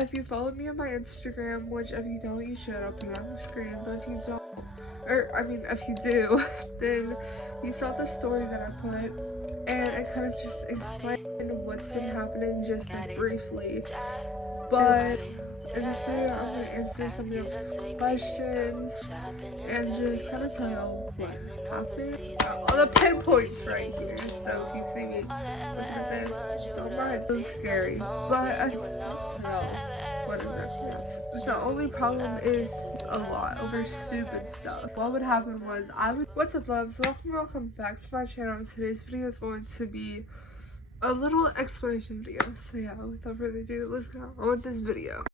If you followed me on my Instagram, which if you don't, you should. I'll put it on the screen. But if you don't, or I mean, if you do, then you saw the story that I put, and it kind of just explained what's been happening just like briefly. But in this video, I'm gonna answer some of y'all's questions and just kind of tell y'all what happened. All the pinpoints right here. So if you see me looking at this, don't mind. It was scary, but I just don't tell y'all what exactly happened. The only problem is a lot over stupid stuff. What would happen was What's up, loves? Welcome back to my channel. Today's video is going to be a little explanation video. So yeah, without further ado, let's get on with this video.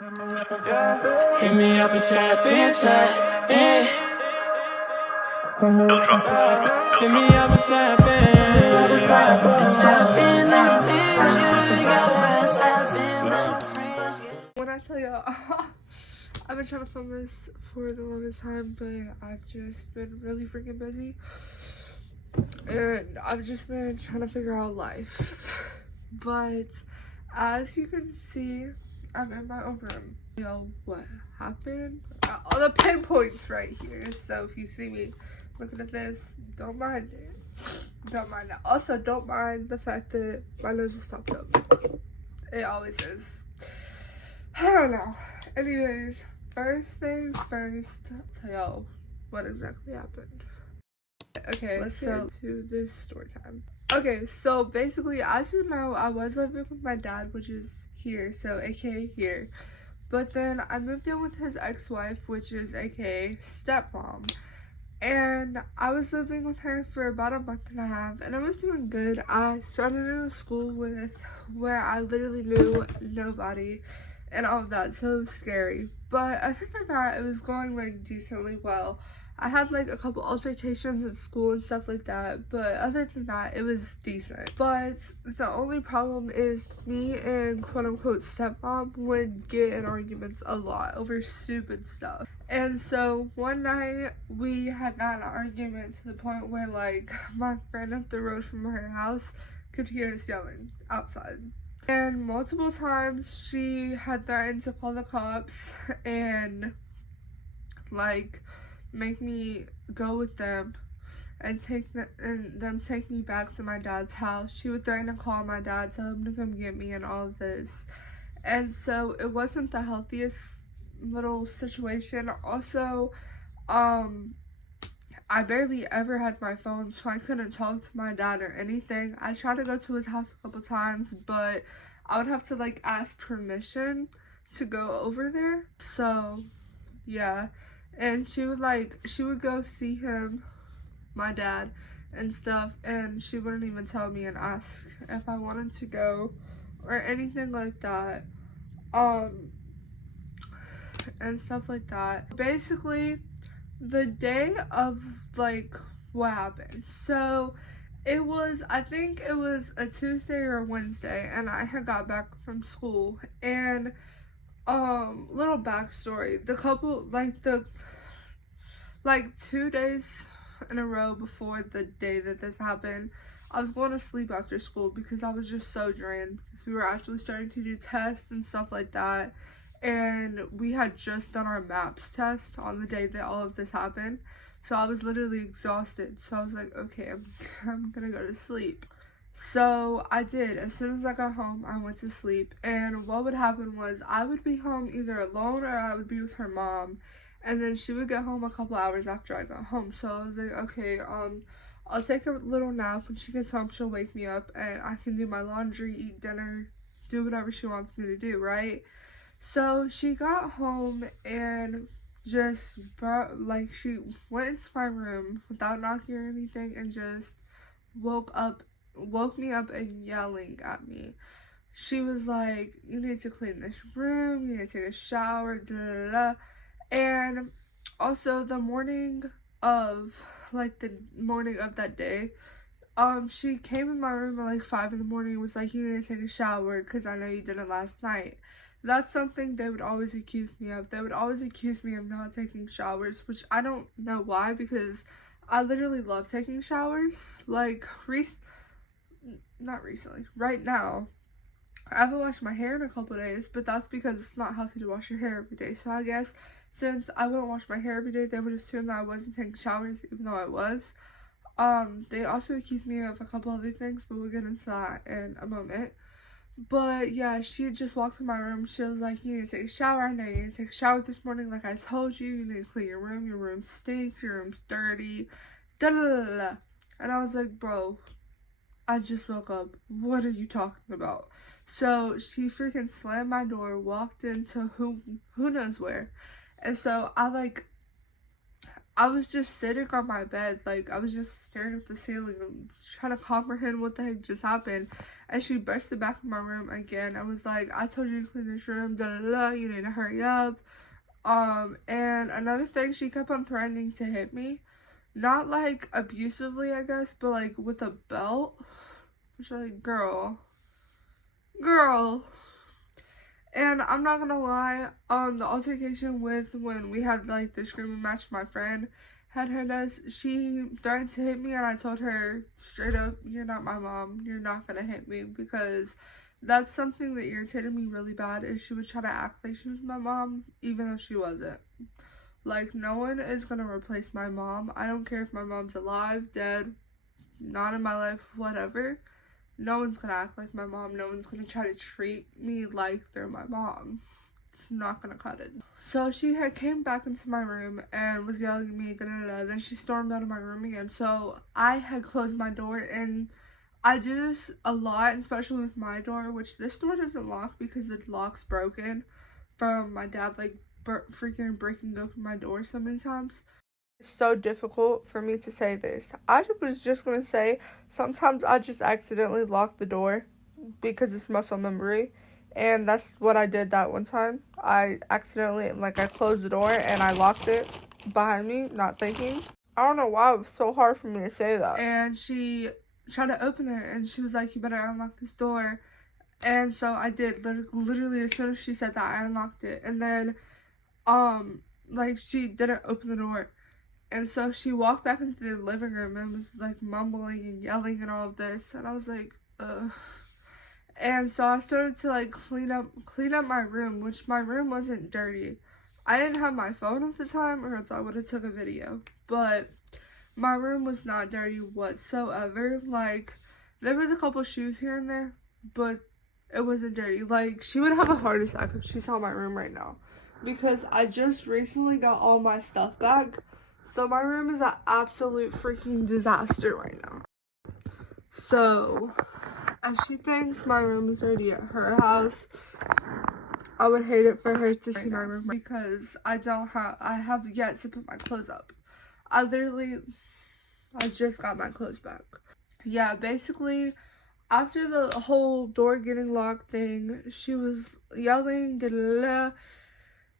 Hit me up and tap inside, yeah. Hit me up and tap When I tell y'all, I've been trying to film this for the longest time, but I've just been really freaking busy. And I've just been trying to figure out life. But as you can see, I'm in my own room. Yo, what happened? All the pinpoints right here. So if you see me looking at this, don't mind it. Don't mind that. Also, don't mind the fact that my nose is stopped up. It always is. I don't know. Anyways, first things first, tell y'all what exactly happened. Okay, let's get to this story time. Okay, so basically, as you know, I was living with my dad, which is here, so aka here. But then I moved in with his ex-wife, which is aka stepmom. And I was living with her for about a month and a half, and I was doing good. I started in a school where I literally knew nobody and all of that, so it was scary. But I think that it was going like decently well. I had like a couple altercations at school and stuff like that, but other than that, it was decent. But the only problem is me and quote-unquote stepmom would get in arguments a lot over stupid stuff. And so one night we had gotten an argument to the point where like my friend up the road from her house could hear us yelling outside. And multiple times she had threatened to call the cops and like make me go with them and them take me back to my dad's house. She would threaten to call my dad, tell him to come get me and all of this. And so it wasn't the healthiest little situation. Also, I barely ever had my phone, so I couldn't talk to my dad or anything. I tried to go to his house a couple times, but I would have to like ask permission to go over there. So yeah. And she would go see him, my dad, and stuff, and she wouldn't even tell me and ask if I wanted to go or anything like that, and stuff like that. Basically, the day of like what happened, so I think it was a Tuesday or a Wednesday, and I had got back from school, and little backstory, the couple, like 2 days in a row before the day that this happened, I was going to sleep after school because I was just so drained, because we were actually starting to do tests and stuff like that, and we had just done our maps test on the day that all of this happened, so I was literally exhausted. So I was like, okay, I'm gonna go to sleep. So I did. As soon as I got home, I went to sleep, and what would happen was I would be home either alone or I would be with her mom, and then she would get home a couple hours after I got home. So I was like, okay, I'll take a little nap. When she gets home, she'll wake me up and I can do my laundry, eat dinner, do whatever she wants me to do, right? So she got home and just she went into my room without knocking or anything and just woke me up and yelling at me. She was like, you need to clean this room, you need to take a shower, da da da. And also the morning of that day, she came in my room at like 5 in the morning and was like, you need to take a shower because I know you did it last night. That's something they would always accuse me of. They would always accuse me of not taking showers, which I don't know why, because I literally love taking showers. Like, not recently, right now, I haven't washed my hair in a couple days, but that's because it's not healthy to wash your hair every day. So I guess since I wouldn't wash my hair every day, they would assume that I wasn't taking showers, even though I was. They also accused me of a couple other things, but we'll get into that in a moment. But yeah, she just walked in my room. She was like, "You need to take a shower. I know you need to take a shower this morning, like I told you. You need to clean your room. Your room stinks. Your room's dirty. Da da da da." And I was like, "Bro, I just woke up. What are you talking about?" So she freaking slammed my door, walked into who knows where. And so I was just sitting on my bed, like I was just staring at the ceiling and trying to comprehend what the heck just happened. And she bursted back in my room again. I was like, "I told you to clean this room, da da da, you need to hurry up." And another thing, she kept on threatening to hit me. Not like abusively, I guess, but like with a belt. Which like, girl. And I'm not gonna lie, the altercation with when we had like the screaming match, my friend had hit us. She threatened to hit me, and I told her straight up, "You're not my mom. You're not gonna hit me," because that's something that irritated me really bad. Is she would try to act like she was my mom, even though she wasn't. Like, no one is gonna replace my mom. I don't care if my mom's alive, dead, not in my life, whatever. No one's gonna act like my mom. No one's gonna try to treat me like they're my mom. It's not gonna cut it. So she had came back into my room and was yelling at me, da da da. Then she stormed out of my room again. So I had closed my door, and I do this a lot, especially with my door, which this door doesn't lock because the lock's broken from my dad like freaking breaking open my door so many times. It's so difficult for me to say this. I was just gonna say sometimes I just accidentally lock the door because it's muscle memory, and that's what I did that one time. I accidentally, like, I closed the door and I locked it behind me, not thinking. I don't know why it was so hard for me to say that. And she tried to open it, and she was like, "You better unlock this door." And so I did. Literally as soon as she said that, I unlocked it. And then like, she didn't open the door. And so she walked back into the living room and was like mumbling and yelling and all of this. And I was like, ugh. And so I started to like clean up my room, which my room wasn't dirty. I didn't have my phone at the time, or else I would have took a video. But my room was not dirty whatsoever. Like, there was a couple shoes here and there, but it wasn't dirty. Like, she would have a heart attack if she saw my room right now, because I just recently got all my stuff back. So my room is an absolute freaking disaster right now. So, if she thinks my room is dirty at her house, I would hate it for her to see my room, because I have yet to put my clothes up. I just got my clothes back. Yeah, basically, after the whole door getting locked thing, she was yelling, da da da.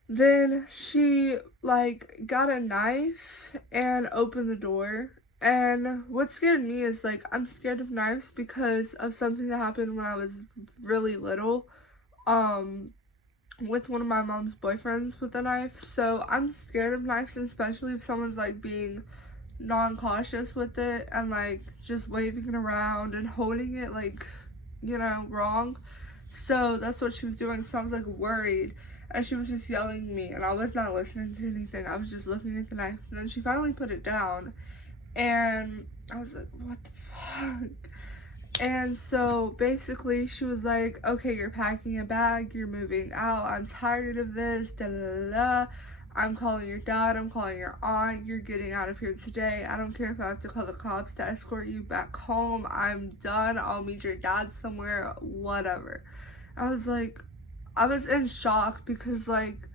Then she like got a knife and opened the door. And what scared me is, like, I'm scared of knives because of something that happened when I was really little, with one of my mom's boyfriends with a knife. So I'm scared of knives, especially if someone's like being non-cautious with it and like just waving it around and holding it like, you know, wrong. So that's what she was doing. So I was like worried. And she was just yelling at me, and I was not listening to anything. I was just looking at the knife. And then she finally put it down, and I was like, what the fuck? And so basically she was like, "Okay, you're packing a bag, you're moving out, I'm tired of this, da da da da. I'm calling your dad, I'm calling your aunt, you're getting out of here today. I don't care if I have to call the cops to escort you back home. I'm done. I'll meet your dad somewhere, whatever." I was like, I was in shock because, like,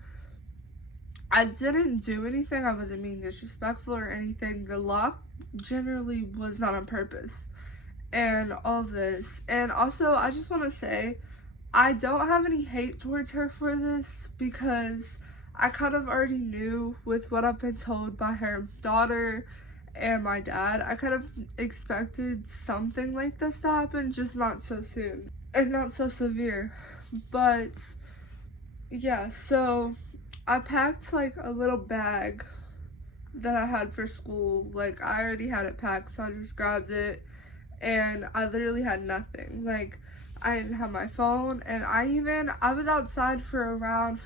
I didn't do anything. I wasn't being disrespectful or anything. The lock generally was not on purpose and all of this. And also, I just want to say, I don't have any hate towards her for this, because I kind of already knew with what I've been told by her daughter and my dad. I kind of expected something like this to happen, just not so soon and not so severe. But yeah, so I packed like a little bag that I had for school. Like, I already had it packed, so I just grabbed it, and I literally had nothing. Like, I didn't have my phone, and I was outside for around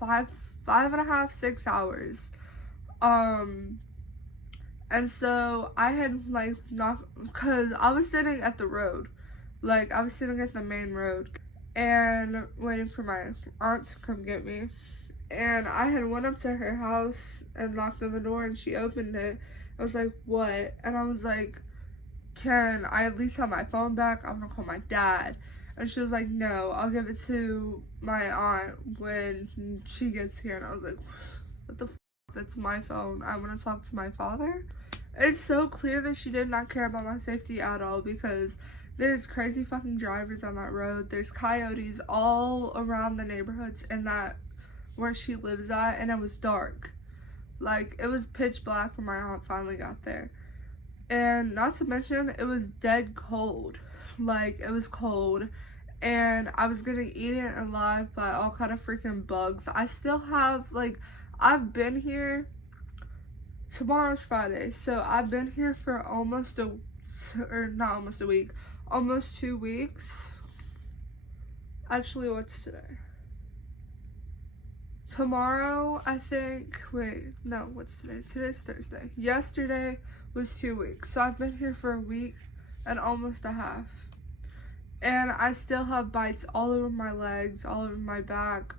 5.5, 6 hours. And so I had like cause I was sitting at the road, like I was sitting at the main road and waiting for my aunt to come get me. And I had went up to her house and knocked on the door, and she opened it. I was like, what? And I was like, can I at least have my phone back? I'm gonna call my dad. And she was like, no, I'll give it to my aunt when she gets here. And I was like, what the f***? That's my phone. I want to talk to my father. It's so clear that she did not care about my safety at all, because there's crazy fucking drivers on that road. There's coyotes all around the neighborhoods in that where she lives at, and it was dark. Like, it was pitch black when my aunt finally got there. And not to mention, it was dead cold. Like, it was cold, and I was getting eaten alive by all kind of freaking bugs. I still have, like, I've been here, tomorrow's Friday, so I've been here for almost 2 weeks. Actually, what's today? Tomorrow, I think, wait, no, what's today? Today's Thursday. Yesterday was 2 weeks, so I've been here for a week and almost a half. And I still have bites all over my legs, all over my back,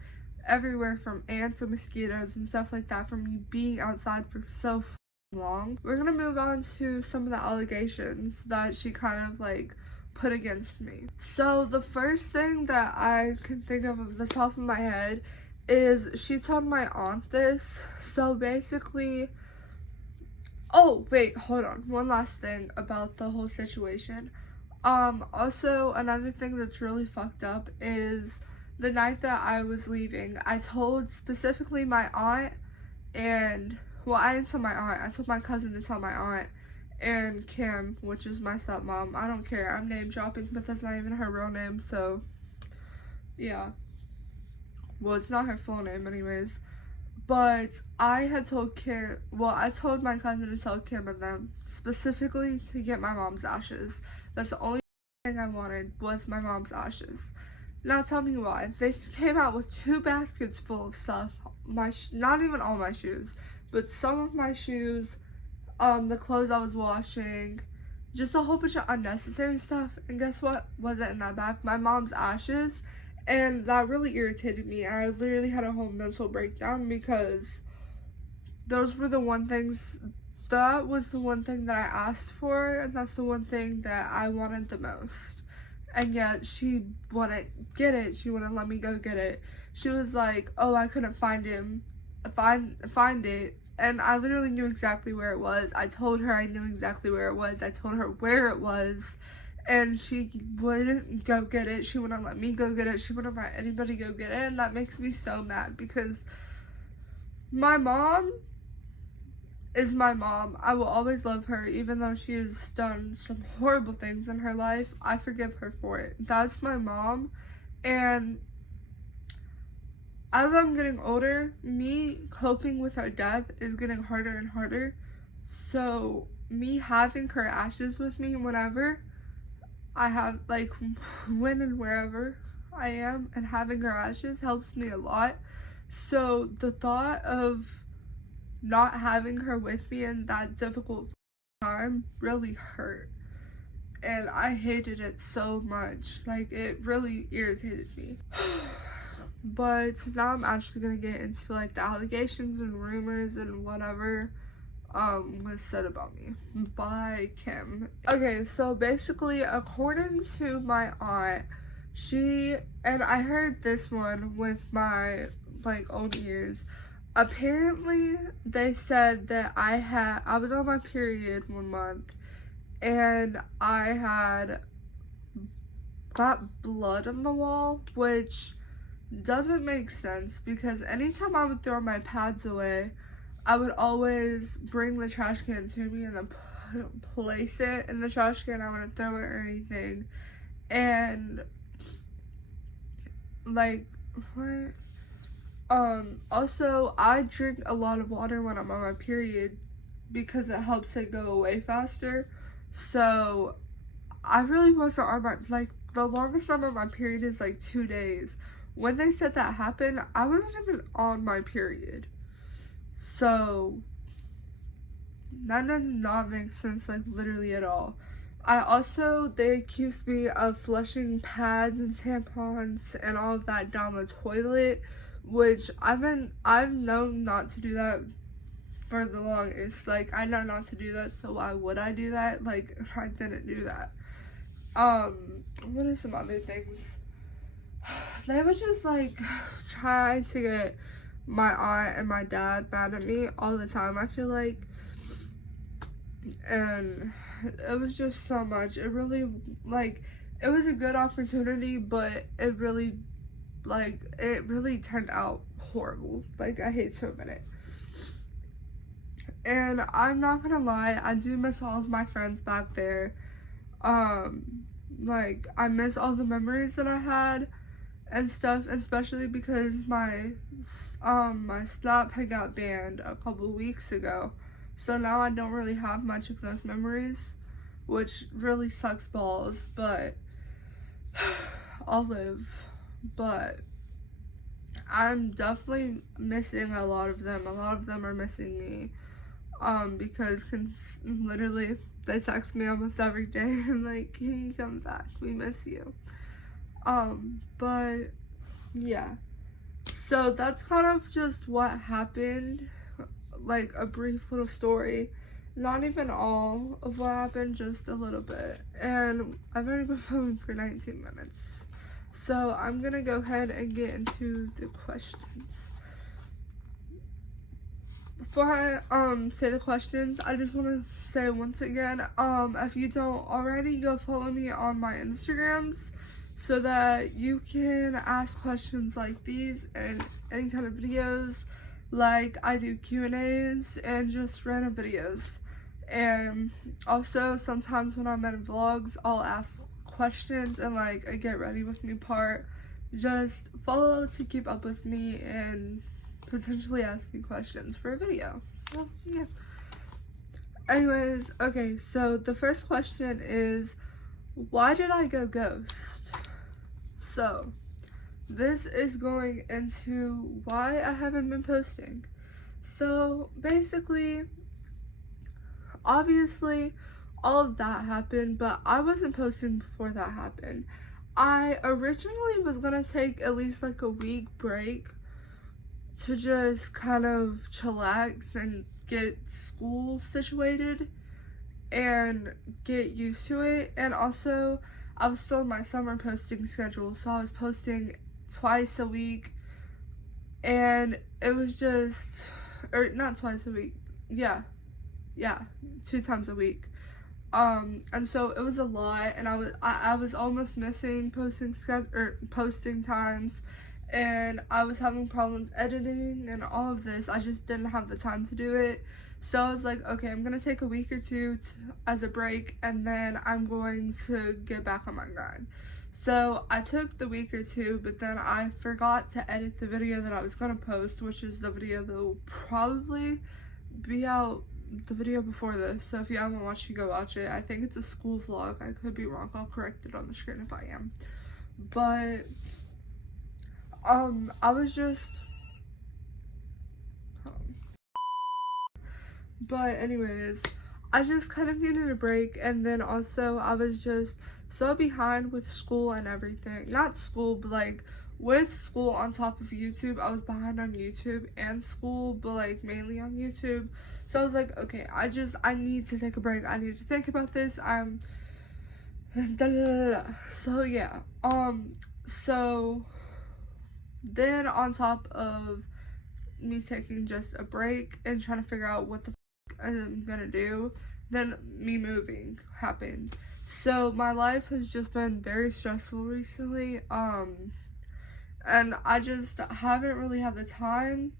everywhere, from ants and mosquitoes and stuff like that, from being outside for so long. We're gonna move on to some of the allegations that she kind of like put against me. So the first thing that I can think of the top of my head is she told my aunt this. So basically, oh wait, hold on, one last thing about the whole situation. Also, another thing that's really fucked up is the night that I was leaving, I told specifically my aunt and, well, I didn't tell my aunt, I told my cousin to tell my aunt and Kim, which is my stepmom. I don't care, I'm name dropping, but that's not even her real name, so yeah. Well, it's not her full name anyways. But I had told Kim, well, I told my cousin to tell Kim and them specifically to get my mom's ashes. That's the only thing I wanted, was my mom's ashes. Now tell me why. They came out with 2 baskets full of stuff. Not even all my shoes, but some of my shoes, the clothes I was washing, just a whole bunch of unnecessary stuff. And guess what wasn't in that bag? My mom's ashes. And that really irritated me. I literally had a whole mental breakdown, because those were the one things, that was the one thing that I asked for, and that's the one thing that I wanted the most. And yet she wouldn't get it. She wouldn't let me go get it. She was like, oh, I couldn't find it. And I literally knew exactly where it was. I told her I knew exactly where it was. I told her where it was. And she wouldn't go get it. She wouldn't let me go get it. She wouldn't let anybody go get it. And that makes me so mad, because my mom is my mom. I will always love her, even though she has done some horrible things in her life. I forgive her for it. That's my mom. And as I'm getting older, me coping with her death is getting harder and harder. So me having her ashes with me whenever I have, like, when and wherever I am, and having her ashes helps me a lot. So the thought of not having her with me in that difficult time really hurt, and I hated it so much. Like, it really irritated me. But now I'm actually gonna get into like the allegations and rumors and whatever was said about me by Kim. Okay, so basically, according to my aunt, and I heard this one with my like own ears. Apparently, they said that I was on my period one month, and I had got blood on the wall, which doesn't make sense, because anytime I would throw my pads away, I would always bring the trash can to me and then place it in the trash can. I wouldn't throw it or anything. And like, what? Also, I drink a lot of water when I'm on my period, because it helps it go away faster. So I really wasn't on my, like, the longest time on my period is like 2 days. When they said that happened, I wasn't even on my period. So that does not make sense, like, literally at all. They accused me of flushing pads and tampons and all of that down the toilet, which I've known not to do that for the longest. Like, I know not to do that, so why would I do that? Like, I didn't do that. What are some other things? They would just, like, try to get my aunt and my dad mad at me all the time, I feel like. And it was just so much. It really, like, it was a good opportunity, but it really turned out horrible. Like, I hate to admit it. And I'm not gonna lie, I do miss all of my friends back there. Like, I miss all the memories that I had and stuff, especially because my Snap had got banned a couple weeks ago. So now I don't really have much of those memories, which really sucks balls, but I'll live. But I'm definitely missing a lot of them. A lot of them are missing me. Because literally they text me almost every day and like, can you come back? We miss you. But yeah. So that's kind of just what happened. Like a brief little story. Not even all of what happened, just a little bit. And I've already been filming for 19 minutes. So I'm gonna go ahead and get into the questions. Before I say the questions, I just want to say once again, if you don't already, go follow me on my Instagrams so that you can ask questions like these and any kind of videos. Like, I do Q&As and just random videos. And also sometimes when I'm in vlogs, I'll ask questions and like a get ready with me part. Just follow to keep up with me and potentially ask me questions for a video. So yeah. Anyways, okay, so the first question is, why did I go ghost? So this is going into why I haven't been posting. So basically, obviously all of that happened, but I wasn't posting before that happened. I originally was gonna take at least like a week break to just kind of chillax and get school situated and get used to it. And also I was still in my summer posting schedule, so I was posting twice a week, and it was just, or not twice a week, yeah, 2 times a week. And so it was a lot, and I was almost missing posting times, and I was having problems editing and all of this. I just didn't have the time to do it. So I was like, okay, I'm gonna take a week or two as a break, and then I'm going to get back on my grind. So I took the week or two, but then I forgot to edit the video that I was gonna post, which is the video that will probably be out the video before this. So if you haven't watched it, go watch it. I think it's a school vlog. I could be wrong. I'll correct it on the screen if I am. But I was just but anyways, I just kind of needed a break, and then also I was just so behind with school and everything. Not school, but like with school on top of YouTube. I was behind on YouTube and school, but like mainly on YouTube. So I was like, okay, I need to take a break. I need to think about this. So yeah. So then on top of me taking just a break and trying to figure out what the I'm gonna do, then me moving happened. So my life has just been very stressful recently, and I just haven't really had the time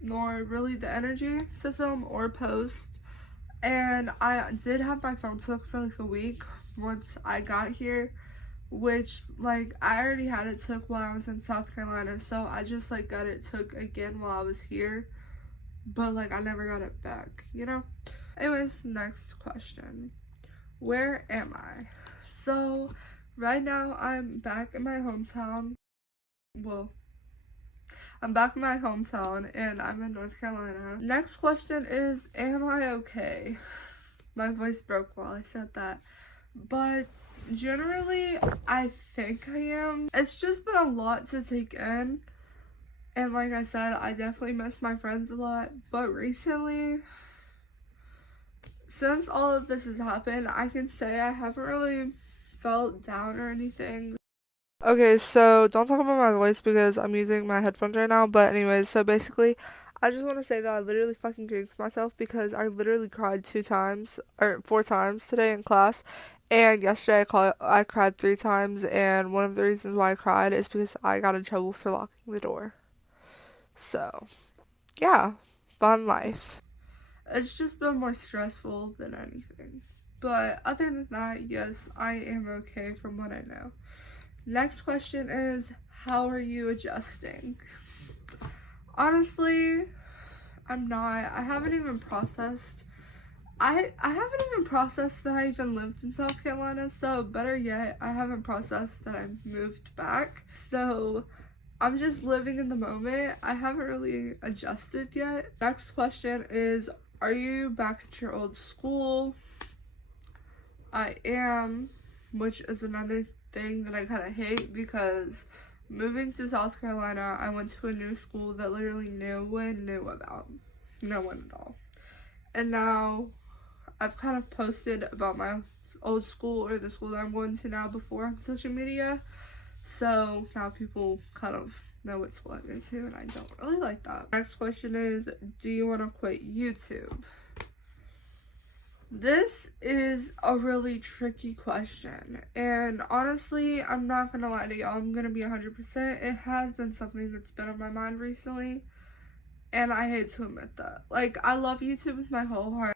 nor really the energy to film or post. And I did have my phone took for like a week once I got here, which like I already had it took while I was in South Carolina, so I just like got it took again while I was here, but like I never got it back, you know. Anyways, next question, where am I? So Right now, I'm back in my hometown. Well, I'm back in my hometown and I'm in North Carolina. Next question is, am I okay? My voice broke while I said that. But generally, I think I am. It's just been a lot to take in. And like I said, I definitely miss my friends a lot. But recently, since all of this has happened, I can say I haven't really felt down or anything. Okay, so don't talk about my voice because I'm using my headphones right now. But anyways, so basically, I just want to say that I literally fucking jinxed myself because I literally cried 2 times or 4 times today in class. And yesterday I cried 3 times, and one of the reasons why I cried is because I got in trouble for locking the door. So, yeah, fun life. It's just been more stressful than anything. But other than that, yes, I am okay from what I know. Next question is, how are you adjusting? Honestly, I'm not. I haven't even processed. I haven't even processed that I even lived in South Carolina, so better yet, I haven't processed that I moved back. So I'm just living in the moment. I haven't really adjusted yet. Next question is, are you back at your old school? I am, which is another thing that I kind of hate because moving to South Carolina, I went to a new school that literally no one knew about. No one at all. And now I've kind of posted about my old school or the school that I'm going to now before on social media. So now people kind of know what school I'm into, and I don't really like that. Next question is, do you want to quit YouTube? This is a really tricky question, and honestly, I'm not gonna lie to y'all, I'm gonna be 100%. It has been something that's been on my mind recently, and I hate to admit that. Like, I love YouTube with my whole heart.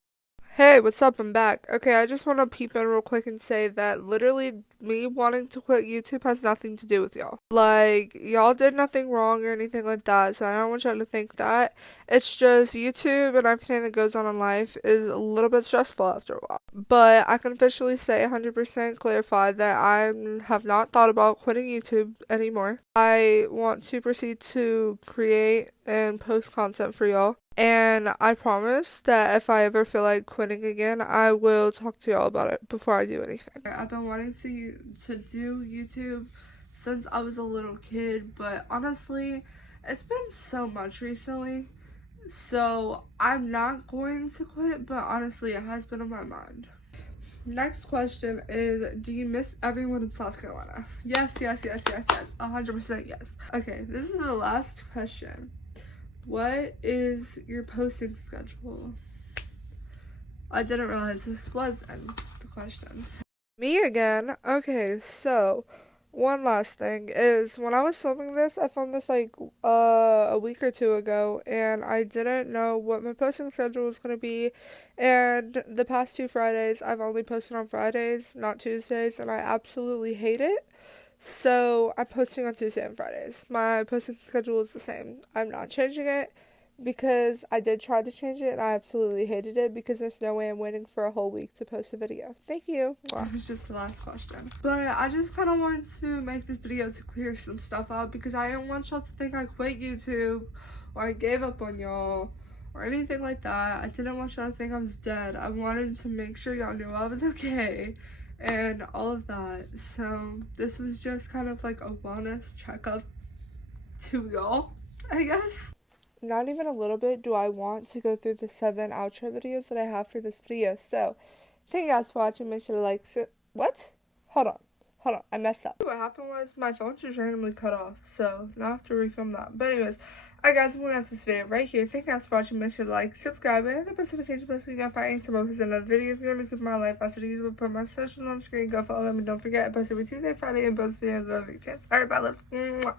Hey, what's up? I'm back. Okay, I just want to peep in real quick and say that literally me wanting to quit YouTube has nothing to do with y'all. Like, y'all did nothing wrong or anything like that, so I don't want y'all to think that. It's just YouTube and everything that goes on in life is a little bit stressful after a while. But I can officially say 100% clarify that I have not thought about quitting YouTube anymore. I want to proceed to create and post content for y'all. And I promise that if I ever feel like quitting again, I will talk to y'all about it before I do anything. I've been wanting to do YouTube since I was a little kid, but honestly, it's been so much recently. So I'm not going to quit, but honestly, it has been on my mind. Next question is, do you miss everyone in South Carolina? Yes, 100% yes. Okay, this is the last question. What is your posting schedule? I didn't realize this was in the questions. Me again. Okay, so one last thing is when I was filming this, I filmed this like a week or two ago, and I didn't know what my posting schedule was gonna be. And the past 2 Fridays, I've only posted on Fridays, not Tuesdays, and I absolutely hate it. So I'm posting on Tuesday and Fridays. My posting schedule is the same. I'm not changing it because I did try to change it and I absolutely hated it because there's no way I'm waiting for a whole week to post a video. Thank you. That was just the last question. But I just kind of want to make this video to clear some stuff out because I didn't want y'all to think I quit YouTube or I gave up on y'all or anything like that. I didn't want y'all to think I was dead. I wanted to make sure y'all knew I was okay and all of that. So this was just kind of like a wellness checkup to y'all, I guess. Not even a little bit do I want to go through the 7 outro videos that I have for this video. So thank you guys for watching. Make sure to like what? Hold on, I messed up. What happened was my phone just randomly cut off, so now I have to refilm that. But anyways, alright guys, I'm gonna have this video right here. Thank you guys for watching. Make sure to like, subscribe, and hit the notification bell so you can find any time I post another video. If you want to keep my life, I said use put my socials on the screen. Go follow them, and don't forget I post every Tuesday, Friday, and post videos with every chance. Alright, bye, loves. Mwah.